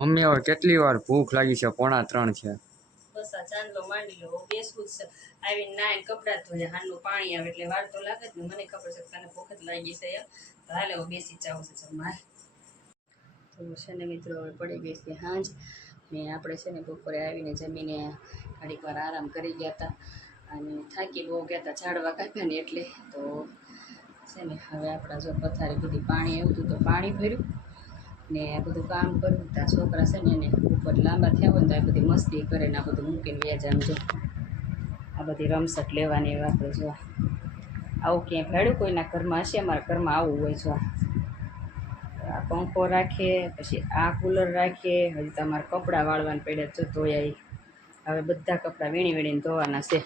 Mummy હવે કેટલી વાર ભૂખ લાગી છે? 2:45 છે. બસ આ ચાંદલો માંડી લો બેસવું જ છે. આવીને નાય કપડાં ધોયા, હાલનું પાણી આવે એટલે વાર તો લાગે જ ને. મને ખબર છે તને ભૂખ જ લાગી છે એમ. હાલે હું બેસી જાઉં છે જમવા. તો છે ને મિત્રો હવે પડી ગઈ છે સાંજ ને આપણે છે ને બપોરે આવીને જમીને ઘડીક વાર આરામ કરી ગયા હતા અને થાકી બહુ ગયા હતા ઝાડવા કાપ્યા ને એટલે. તો છે ને હવે આપણા જો પથારી બધી પાણી આવ્યું તો પાણી ભર્યું ને આ બધું કામ કરવું. ત્યાં છોકરા છે ને એને ઉપર લાંબા થયા હોય ને તો આ બધી મસ્તી કરે ને આ બધું મૂકીને વ્યાજ આમ જો આ બધી રમસટ લેવાની એવા આપણે જો આવું ક્યાંય ભેડું કોઈના ઘરમાં હશે. અમારા ઘરમાં આવું હોય જો આ પંખો રાખીએ, પછી આ કુલર રાખીએ. હજી તમારે કપડાં વાળવાના પડ્યા જો ધોયા. હવે બધા કપડાં વીણીને ધોવાના છે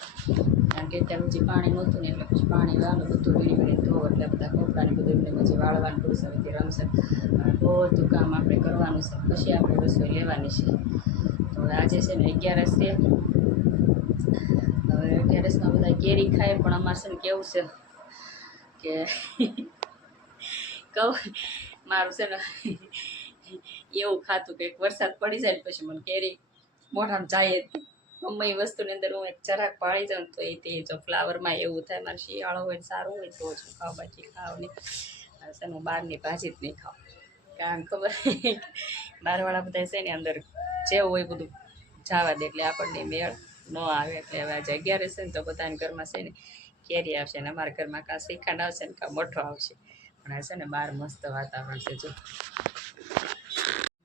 કારણ કે અત્યારે પછી પાણી નહોતું ને એટલે પછી પાણી વાળું બધું વીણીને ધોવો એટલે બધા કપડાને બધું એમને પછી વાળવાનું પડશે. હવે રમશે બધું કામ આપણે કરવાનું છે પછી આપણે રસોઈ લેવાની છે. તો આજે છે ને 11 છે. હવે 11માં બધા કેરી ખાય પણ અમારે છે ને કેવું છે કે કહું મારું છે ને એવું ખાતું કે વરસાદ પડી જાય ને પછી મને કેરી મોઢામાં જાય જ ગમે એ વસ્તુની અંદર હું એક જરાક પાડી જાઉં તો એ તે જો ફ્લાવરમાં એવું થાય. મારે શિયાળો હોય ને સારું હોય તો જ ખાવ, બાકી ખાવ નહીં. છે હું બહારની ભાજી જ નહીં ખાવ કારણ ખબર બહારવાળા બધા છે ને અંદર જેવું હોય બધું જવા દે એટલે આપણને મેળ ન આવે. એટલે હવે આજે 11 છે ને તો બધાના ઘરમાં છે ને કેરી આવશે ને અમારા ઘરમાં કાં શ્રીખંડ આવશે ને કાં મઠો આવશે. પણ આ છે ને બહાર મસ્ત વાતાવરણ છે જો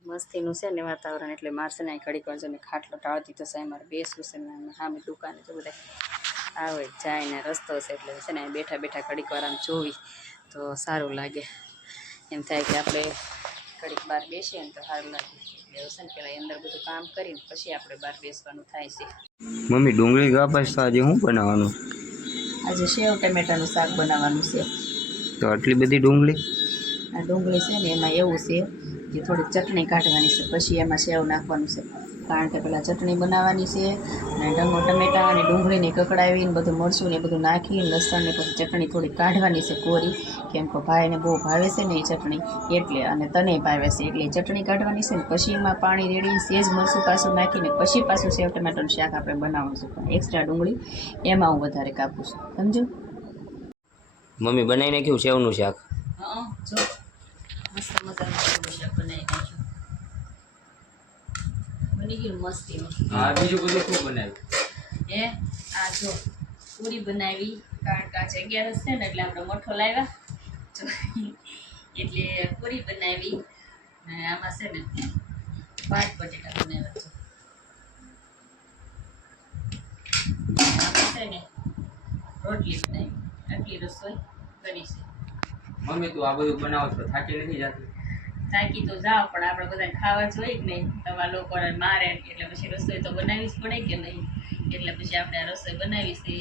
મસ્તીનું છે ને વાતાવરણ એટલે મારે છે ને ઘડીક વાર છે ને ખાટલો ટાળતી થશે. મારે બેસવું છે ને સામે દુકાને તો બધા આવે જાય ને રસ્તો છે એટલે છે ને બેઠા બેઠા ઘડીક વાર આમ જોવી તો સારું લાગે. એમ થાય કે આપણે ઘડીક બહાર બેસીએ ને તો સારું લાગે. એટલે છે ને પેલા અંદર બધું કામ કરીને પછી આપણે બહાર બેસવાનું થાય છે. મમ્મી ડુંગળી કાપાસ તો આજે શું બનાવવાનું? આજે સેવ ટમેટાનું શાક બનાવવાનું છે. તો આટલી બધી ડુંગળી? આ ડુંગળી છે ને એમાં એવું છે કે થોડીક ચટણી કાઢવાની છે પછી એમાં સેવ નાખવાનું છે. કારણ કે પેલા ચટણી બનાવવાની છે અને ટમેટા અને ડુંગળીને કકડાવીને બધું મરચું ને બધું નાખીને લસણ ને પછી ચટણી થોડી કાઢવાની છે કોરી. કેમ કે ભાઈને બહુ ભાવે છે ને એ ચટણી એટલે અને તને ભાવે છે એટલે ચટણી કાઢવાની છે ને પછી એમાં પાણી રેડીને સેજ મરચું પાછું નાખીને પછી પાછું સેવ ટમેટાનું શાક આપણે બનાવવાનું છે. પણ એક્સ્ટ્રા ડુંગળી એમાં હું વધારે કાપું છું, સમજો. મમ્મી બનાવી નાખ્યું સેવનું શાક? હા જો મસ્ત મજાનું સેવનું શાક બનાવી નાખ્યું. બની ગયું મસ્તીનું. હા બીજું બધું શું બનાવ્યું? આ જો પૂરી બનાવી કારણ કે આજે 11 છે ને એટલે આપણે મઠો લાવ્યા એટલે પૂરી બનાવી અને આમાં છે ને ભાત બટેટા બનાવ્યા છે. આમાં છે ને રોટલી બનાવી. આટલી રસોઈ કરી છે. મમ્મી તું આ બધું બનાવો તો થાકી નથી જતી? થાકી તો જાવ પણ આપણે બધાને ખાવા જોઈએ કે નહીં. તમારા લોકોને મારે એટલે પછી રસોઈ તો બનાવી જ પડે કે નહીં. એટલે પછી આપણે આ રસોઈ બનાવી છે.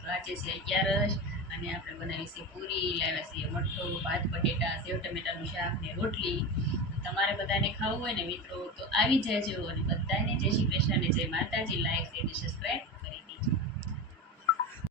તો આજે છે 11 અને આપણે બનાવી છે પૂરી, લાવ્યા છીએ મઠો, ભાત બટેટા, સેવ ટમેટાનું શાક ને રોટલી. તમારે બધાને ખાવું હોય ને મિત્રો તો આવી જજો અને બધાને જય શ્રી કૃષ્ણ ને જય માતાજી. Like share subscribe